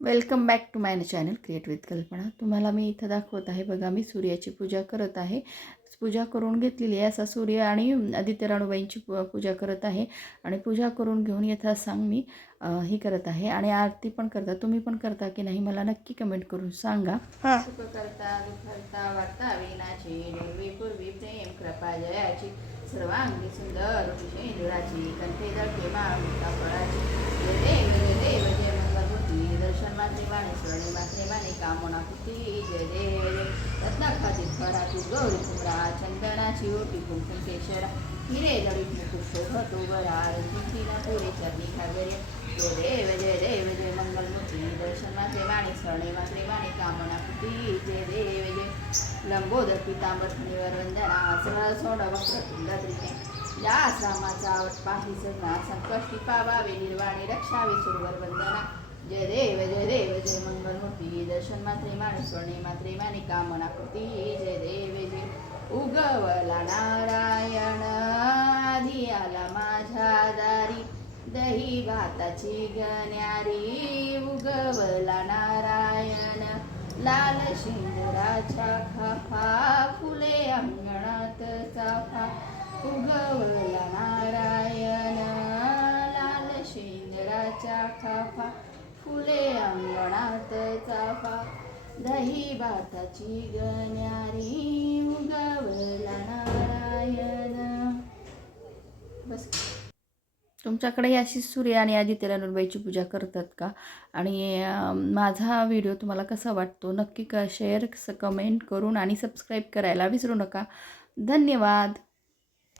Welcome back to my channel create with Kalpana. तुम्हाला मी इथं दाखवत आहे बघा, मी सूर्याची पूजा करत आहे। पूजा करून घेतलेली आहे। असा सूर्य आणि आदित्य राणूबाईंची पूजा करत आहे आणि पूजा करून घेऊन यथासांग मी ही करत आहे आणि आरती पण करता। तुम्ही पण करता की नाही मला नक्की कमेंट करून सांगा। सुख करता दुःखहर्ता वार्ता विनाची देवी पूर्वी प्रेम कृपा जयाची सर्वांगी सुंदर शेंदुराची कंठे दळके माळा फळाची जय देव जय देव जय मंगलमूर्ती दर्शन मात्रे माने स्वर्णे मात्रे माने कामना पुती जय देव रत्नाखाती फराती गौरी कुमरा चंदनाची ओटी कुंकुम केशरा हिरे जडित मुकुट शोभतो बरा रंजितीना पुरे चरणी घागरे जय देव जय मंगलमूर्ती दर्शन मात्रे माने स्वर्णे मात्रे माने कामना पुती जय देव जय लंबोदर पितांबर फणीवर वंदना सरळ सोड वक्रतुंड त्रिके या आश्रमाचा पाही सगळा संकष्टी पावावे निर्वाणी रक्षावे सुरवर वंदना जय देव जय मंगलमूर्ती दर्शन मात्रे माने स्वर्णे मात्रे माने कामना कृती जय देव जय उगवला नारायण आधी आला माझ्या दारी दही भाताची गण्यारी उगवला नारायण लाल शेंदुराच्या खाफा फुले अंगणात चाफा उगवला नारायण लाल शेंदुराच्या खाफा फुले अंगणात चाफा दही भाताची गण्यारी उगवला नारायण। बस तुमच्याकडे अशी सूर्य आणि आदित्य राणूबाईची पूजा करतात का? आणि माझा हा व्हिडिओ तुम्हाला कसा वाटतो नक्की शेअर कमेंट करून आणि सबस्क्राईब करायला विसरू नका। धन्यवाद।